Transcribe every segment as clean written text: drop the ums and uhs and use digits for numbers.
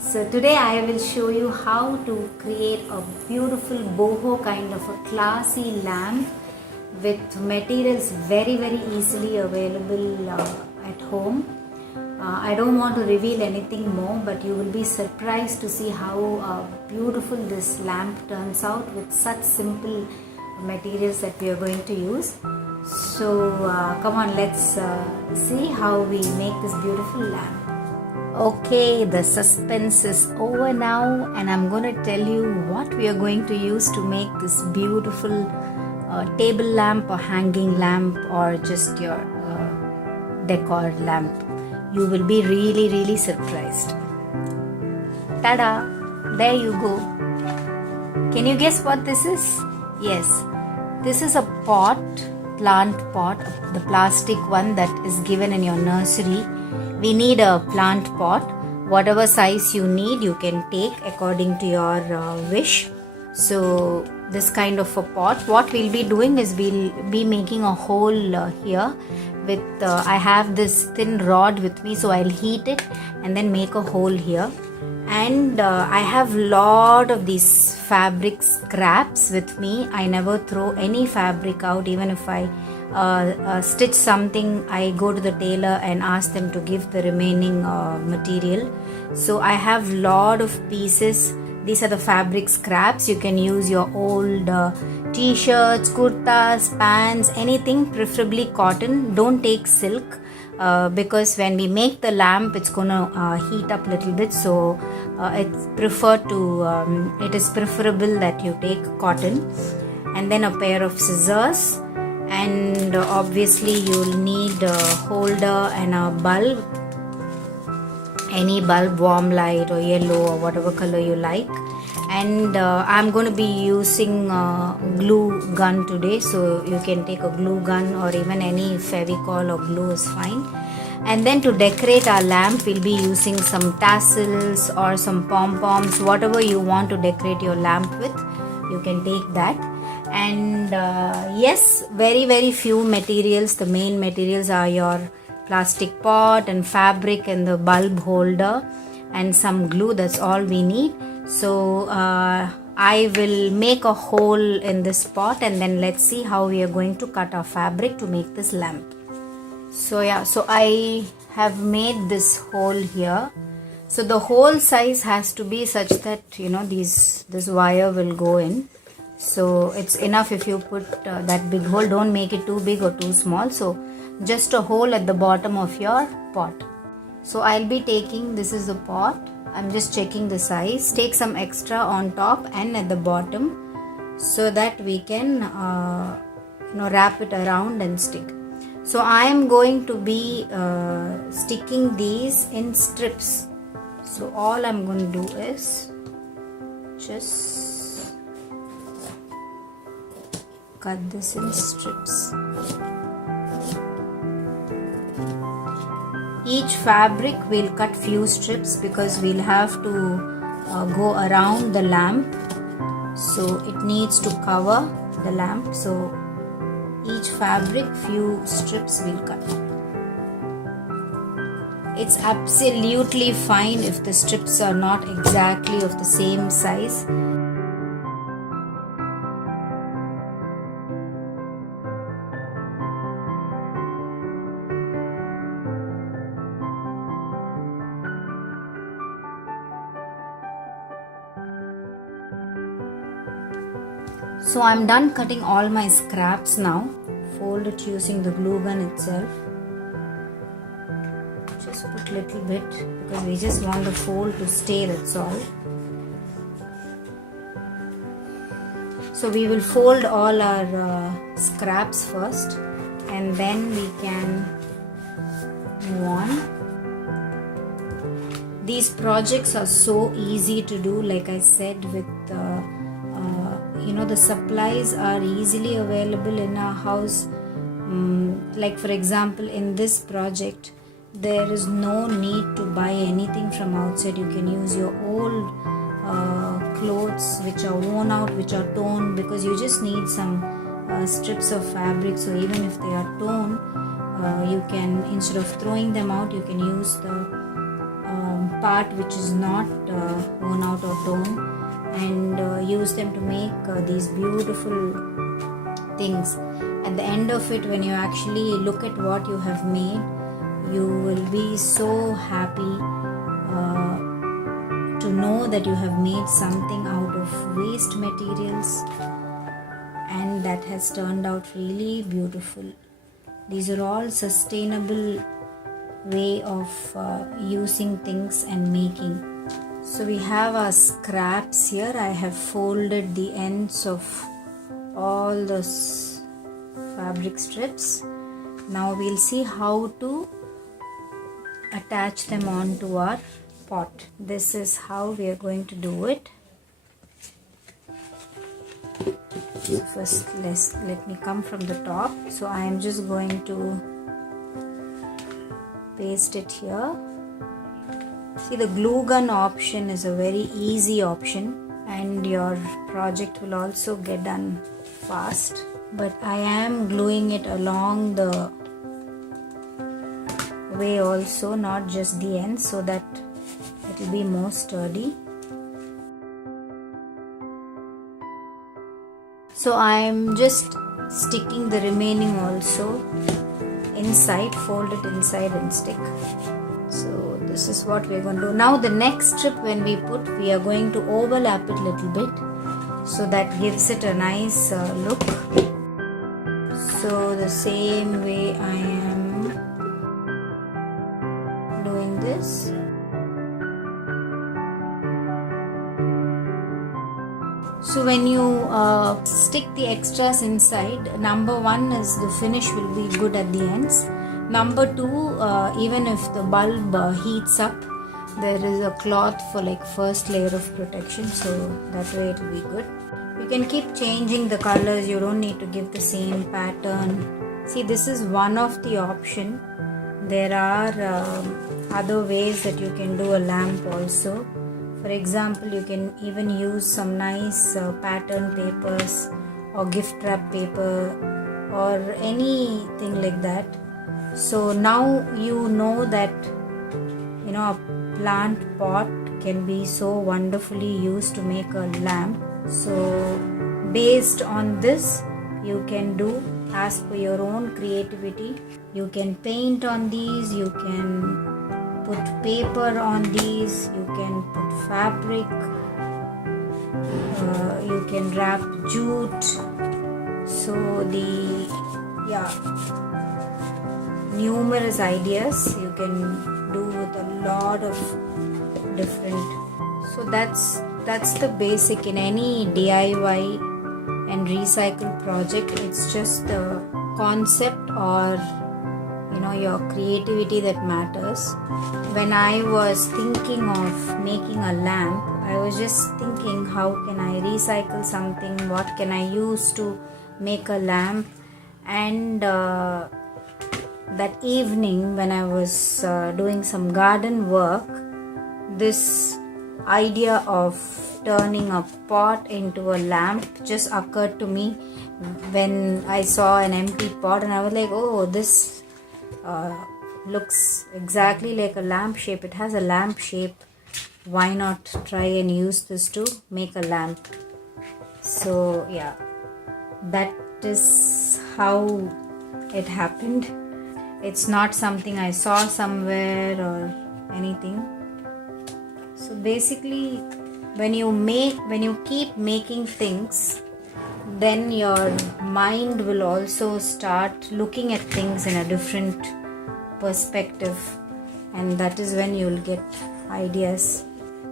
So today I will show you how to create a beautiful boho kind of a classy lamp with materials very easily available at home. I don't want to reveal anything more, but you will be surprised to see how beautiful this lamp turns out with such simple materials that we are going to use. So come on, let's see how we make this beautiful lamp. Okay, the suspense is over now, and I'm going to tell you what we are going to use to make this beautiful table lamp or hanging lamp or just your decor lamp. You will be really surprised. Tada! There you go. Can you guess what this is? Yes, this is a plant pot, the plastic one that is given in your nursery. We need a plant pot. Whatever size you need, you can take according to your wish. So this kind of a pot, what we'll be doing is we'll be making a hole here with I have this thin rod with me, so I'll heat it and then make a hole here. And I have lot of these fabric scraps with me. I never throw any fabric out. Even if I stitch something, I go to the tailor and ask them to give the remaining material. So I have lot of pieces. These are the fabric scraps. You can use your old t-shirts, kurtas, pants, anything, preferably cotton. Don't take silk because when we make the lamp, it's gonna heat up a little bit. So it is preferable that you take cotton, and then a pair of scissors, and obviously you'll need a holder and a bulb. Any bulb, warm light or yellow or whatever color you like. And I'm going to be using glue gun today, so you can take a glue gun or even any fevicryl or glue is fine. And then to decorate our lamp, we'll be using some tassels or some pom-poms, whatever you want to decorate your lamp with, you can take that. And yes, very few materials. The main materials are your plastic pot and fabric and the bulb holder and some glue. That's all we need. So I will make a hole in this pot, and then let's see how we are going to cut our fabric to make this lamp. So yeah, so I have made this hole here. So the hole size has to be such that this wire will go in. So it's enough if you put that big hole. Don't make it too big or too small. So just a hole at the bottom of your pot. So I'll be taking, this is the pot, I'm just checking the size. Take some extra on top and at the bottom so that we can wrap it around and stick. So I am going to be sticking these in strips. So all I'm going to do is just cut this in strips. Each fabric we'll cut few strips because we'll have to go around the lamp, so it needs to cover the lamp. So each fabric few strips we'll cut. It's absolutely fine if the strips are not exactly of the same size. So I'm done cutting all my scraps now. Fold it using the glue gun itself. Just put little bit because we just want the fold to stay, that's all. So we will fold all our scraps first, and then we can move on. These projects are so easy to do, like I said, with the supplies are easily available in our house. Like for example, in this project, there is no need to buy anything from outside. You can use your old clothes which are worn out, which are torn, because you just need some strips of fabric. So even if they are torn, you can, instead of throwing them out, you can use the part which is not worn out or torn, and use them to make these beautiful things. At the end of it, when you actually look at what you have made, you will be so happy to know that you have made something out of waste materials, and that has turned out really beautiful. These are all sustainable way of using things and making. So we have our scraps here. I have folded the ends of all those fabric strips. Now we'll see how to attach them onto our pot. This is how we are going to do it. First, let me come from the top. So I am just going to paste it here. See, the glue gun option is a very easy option, and your project will also get done fast. But I am gluing it along the way also, not just the ends, so that it will be more sturdy. So I am just sticking the remaining also inside, fold it inside and stick. So this is what we are going to do. Now the next strip, when we put, we are going to overlap it a little bit, so that gives it a nice look. So the same way I am doing this. So when you stick the extras inside, number one is the finish will be good at the ends. Number two, even if the bulb heats up, there is a cloth for like first layer of protection, so that way it will be good. You can keep changing the colors, you don't need to give the same pattern. See, this is one of the option. There are other ways that you can do a lamp also. For example, you can even use some nice pattern papers or gift wrap paper or anything like that. So now you know that a plant pot can be so wonderfully used to make a lamp. So based on this, you can do as per your own creativity. You can paint on these, you can put paper on these, you can put fabric, you can wrap jute. So numerous ideas you can do with a lot of different. So that's the basic in any DIY and recycle project. It's just the concept or your creativity that matters. When I was thinking of making a lamp, I was just thinking, how can I recycle something, what can I use to make a lamp. And that evening when I was doing some garden work, this idea of turning a pot into a lamp just occurred to me when I saw an empty pot, and I was like, oh, this looks exactly like a lamp shape. It has a lamp shape. Why not try and use this to make a lamp? So yeah, that is how it happened. It's not something I saw somewhere or anything. So basically, when you keep making things, then your mind will also start looking at things in a different perspective, and that is when you will get ideas.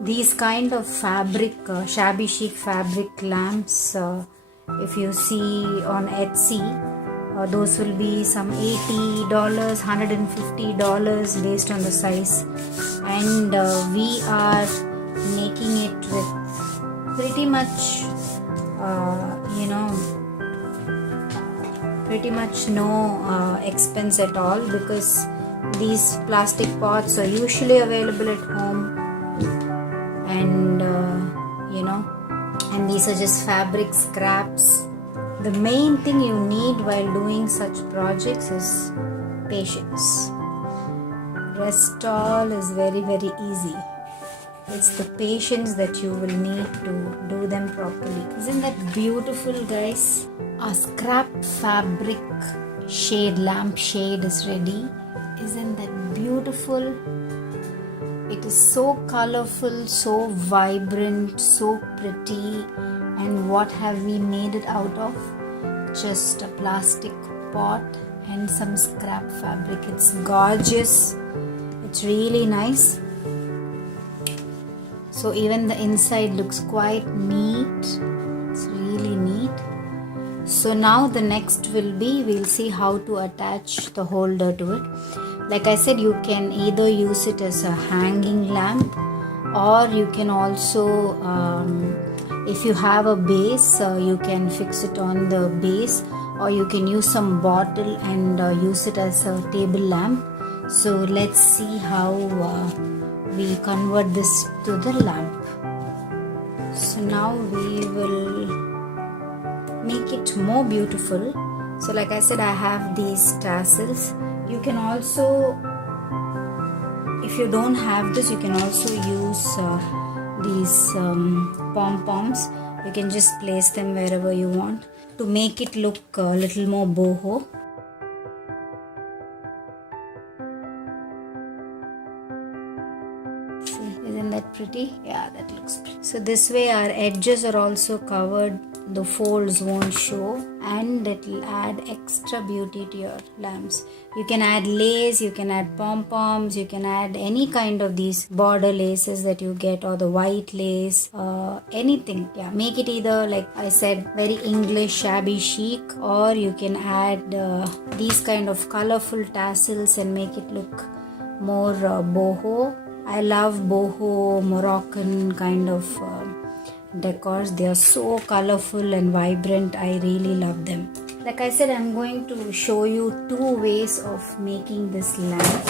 These kind of fabric, shabby chic fabric lamps, if you see on Etsy, those will be some $80, $150 based on the size, and we are making it with pretty much no expense at all, because these plastic pots are usually available at home, and and these are just fabric scraps. The main thing you need while doing such projects is patience. Rest all is very, very easy. It's the patience that you will need to do them properly. Isn't that beautiful, guys? Our scrap fabric shade, lamp shade is ready. Isn't that beautiful? It is so colorful, so vibrant, so pretty. And what have we made it out of? Just a plastic pot and some scrap fabric. It's gorgeous. It's really nice. So even the inside looks quite neat. It's really neat. So now the next will be, we'll see how to attach the holder to it. Like I said, you can either use it as a hanging lamp, or you can also, if you have a base, you can fix it on the base, or you can use some bottle and use it as a table lamp. So let's see how we convert this to the lamp. So now we will make it more beautiful. So like I said, I have these tassels. You can also, if you don't have this, you can also use these pom-poms. You can just place them wherever you want to make it look a little more boho. See, isn't that pretty? Yeah, that looks pretty. So this way our edges are also covered, the folds won't show, and it will add extra beauty to your lamps. You can add lace, you can add pom-poms, you can add any kind of these border laces that you get, or the white lace, anything. Yeah, make it either, like I said, very English shabby chic, or you can add these kind of colorful tassels and make it look more boho. I love boho Moroccan kind of decors. They are so colorful and vibrant. I really love them. Like I said, I'm going to show you two ways of making this lamp.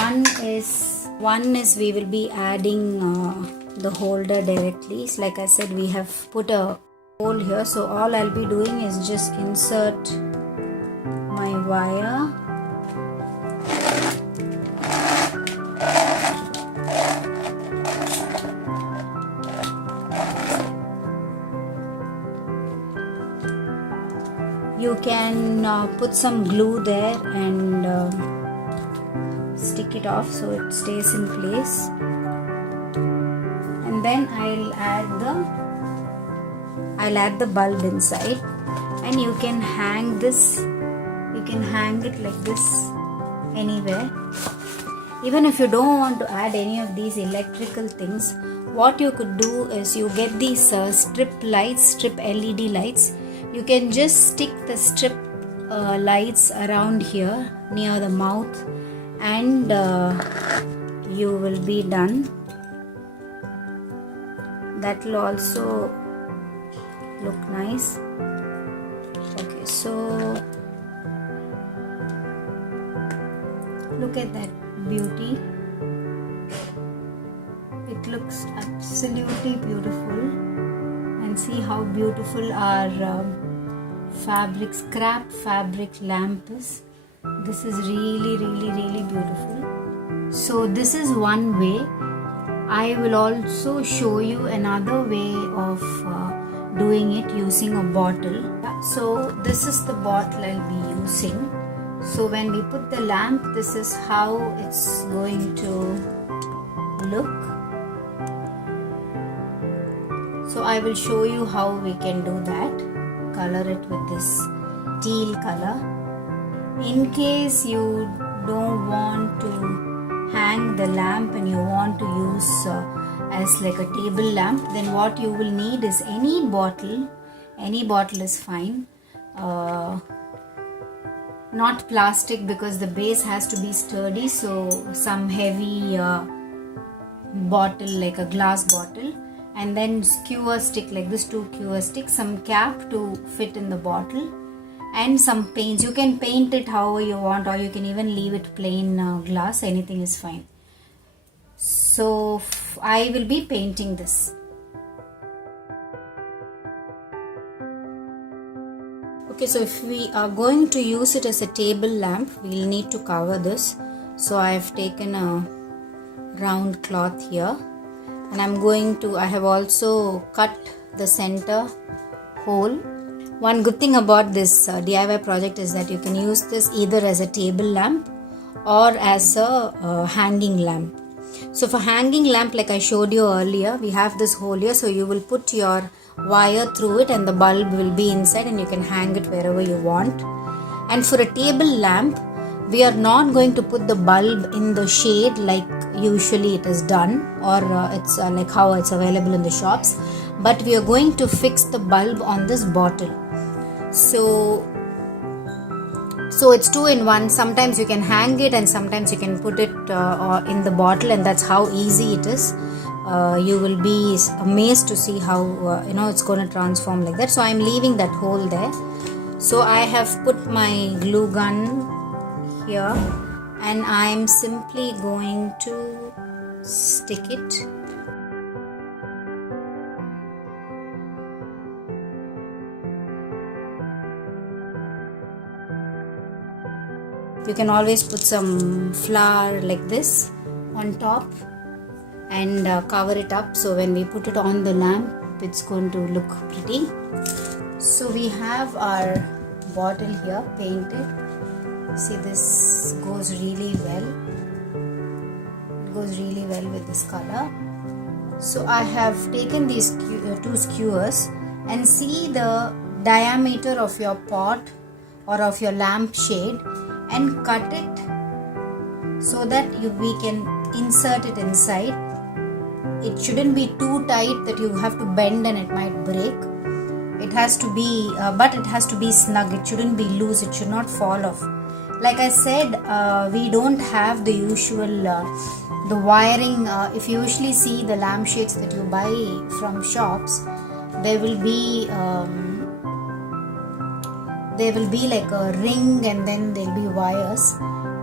One is we will be adding the holder directly. So like I said, we have put a hole here, so all I'll be doing is just insert my wire. You can put some glue there and stick it off so it stays in place. And then I'll add the bulb inside, and you can hang this. You can hang it like this anywhere. Even if you don't want to add any of these electrical things, what you could do is you get these strip LED lights. You can just stick the strip lights around here near the mouth, and you will be done. That will also look nice. Okay, so look at that beauty. It looks absolutely beautiful. And see how beautiful our scrap fabric lamp is. This is really beautiful. So this is one way. I will also show you another way of doing it using a bottle. So this is the bottle I'll be using. So when we put the lamp, this is how it's going to look. So I will show you how we can do that. Color it with this teal color. In case you don't want to hang the lamp and you want to use as like a table lamp, then what you will need is any bottle is fine. Not plastic, because the base has to be sturdy, so some heavy bottle, like a glass bottle, and then skewer stick like this, 2 skewer sticks, some cap to fit in the bottle, and some paints. You can paint it however you want, or you can even leave it plain glass. Anything is fine. So I will be painting this. Okay, so if we are going to use it as a table lamp, we will need to cover this. So I have taken a round cloth here, and I have also cut the center hole. One good thing about this DIY project is that you can use this either as a table lamp or as a hanging lamp. So for hanging lamp, like I showed you earlier, we have this hole here, so you will put your wire through it and the bulb will be inside and you can hang it wherever you want. And for a table lamp, we are not going to put the bulb in the shade like usually it is done, or it's like how it's available in the shops, but we are going to fix the bulb on this bottle. So it's 2 in 1. Sometimes you can hang it and sometimes you can put it in the bottle, and that's how easy it is. You will be amazed to see how it's going to transform like that. So I'm leaving that hole there. So I have put my glue gun here and I'm simply going to stick it. You can always put some flour like this on top and cover it up, so when we put it on the lamp it's going to look pretty. So we have our bottle here painted. See, this goes really well. It goes really well with this color. So I have taken these 2 skewers and see the diameter of your pot or of your lamp shade and cut it so that we can insert it inside. It shouldn't be too tight that you have to bend and it might break. It has to be, but it has to be snug. It shouldn't be loose. It should not fall off. Like I said, we don't have the usual, the wiring. If you usually see the lampshades that you buy from shops, there will be like a ring and then there will be wires.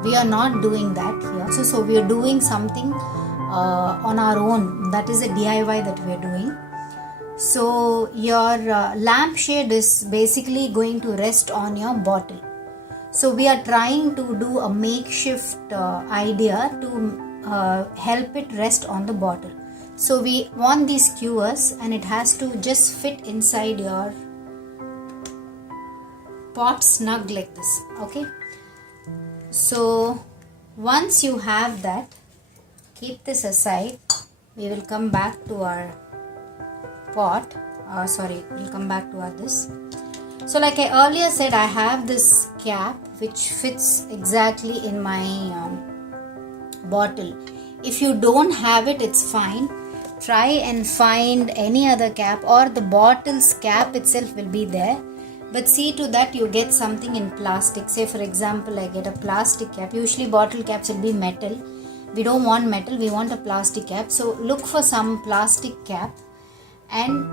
We are not doing that here. So we are doing something on our own. That is a DIY that we are doing. So your lampshade is basically going to rest on your bottle. So we are trying to do a makeshift idea to help it rest on the bottle. So we want these skewers and it has to just fit inside your pot snug like this. Okay. So once you have that, keep this aside. We will come back to our pot. We'll come back to our this. So like I earlier said, I have this cap which fits exactly in my bottle. If you don't have it, it's fine. Try and find any other cap, or the bottle's cap itself will be there. But see to that you get something in plastic. Say for example, I get a plastic cap. Usually bottle caps will be metal. We don't want metal, we want a plastic cap. So look for some plastic cap and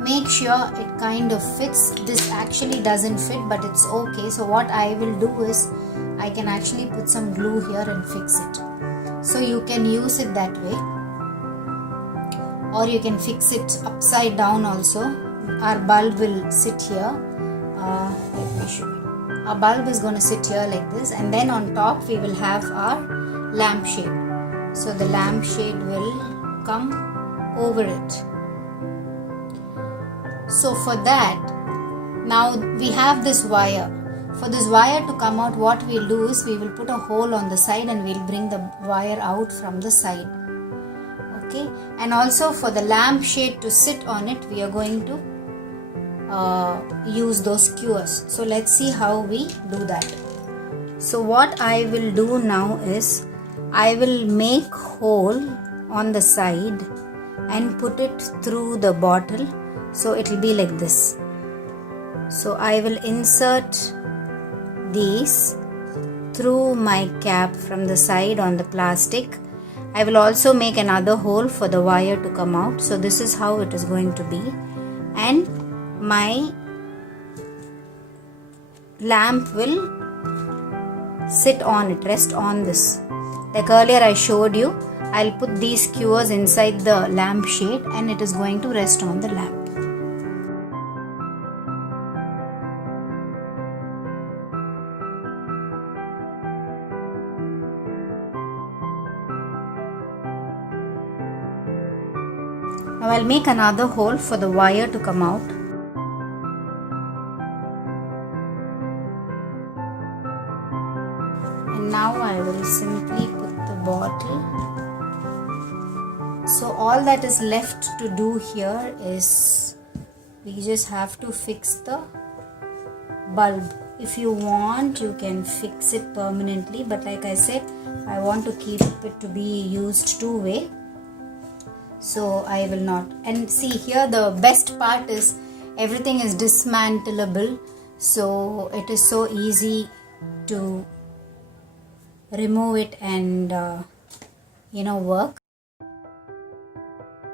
make sure it kind of fits. This actually doesn't fit, but it's okay. So what I will do is I can actually put some glue here and fix it. So you can use it that way, or you can fix it upside down also. Our bulb will sit here. Let me show you. Our bulb is going to sit here like this, and then on top we will have our lampshade. So the lampshade will come over it. So for that, now we have this wire. For this wire to come out, what we'll do is we will put a hole on the side and we'll bring the wire out from the side. Okay, and also for the lampshade to sit on it, we are going to use those skewers. So let's see how we do that. So what I will do now is I will make hole on the side and put it through the bottle. So it will be like this. So I will insert these through my cap from the side on the plastic. I will also make another hole for the wire to come out. So this is how it is going to be. And my lamp will sit on it, rest on this. Like earlier I showed you, I'll put these skewers inside the lamp shade and it is going to rest on the lamp. Now I'll make another hole for the wire to come out. And now I will simply put the bottle. So all that is left to do here is we just have to fix the bulb. If you want, you can fix it permanently, but like I said, I want to keep it to be used two-way, so I will not. And see here, the best part is everything is dismantleable, so it is so easy to remove it and work.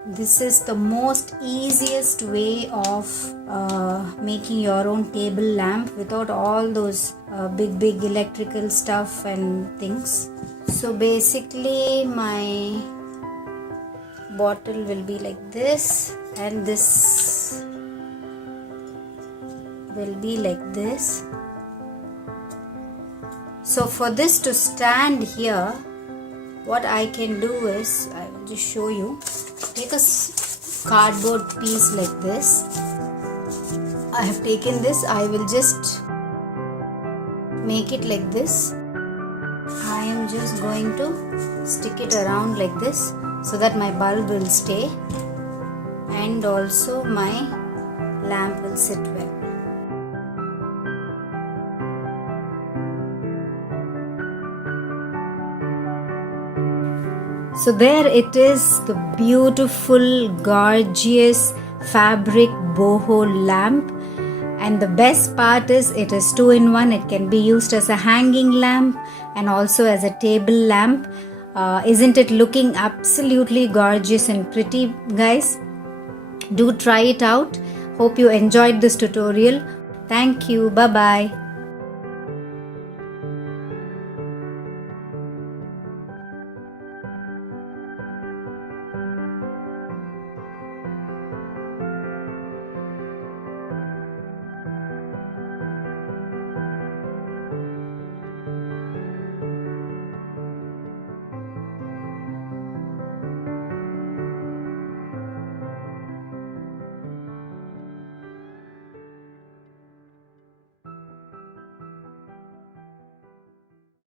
This is the most easiest way of making your own table lamp without all those big electrical stuff and things. So basically my bottle will be like this, and this will be like this. So for this to stand here, what I can do is, I will just show you. Take a cardboard piece like this. I have taken this. I will just make it like this. I am just going to stick it around like this so that my bulb will stay and also my lamp will sit well. So there it is, the beautiful, gorgeous fabric boho lamp. And the best part is it is 2-in-1. It can be used as a hanging lamp and also as a table lamp. Isn't it looking absolutely gorgeous and pretty, guys? Do try it out. Hope you enjoyed this tutorial. Thank you. Bye-bye.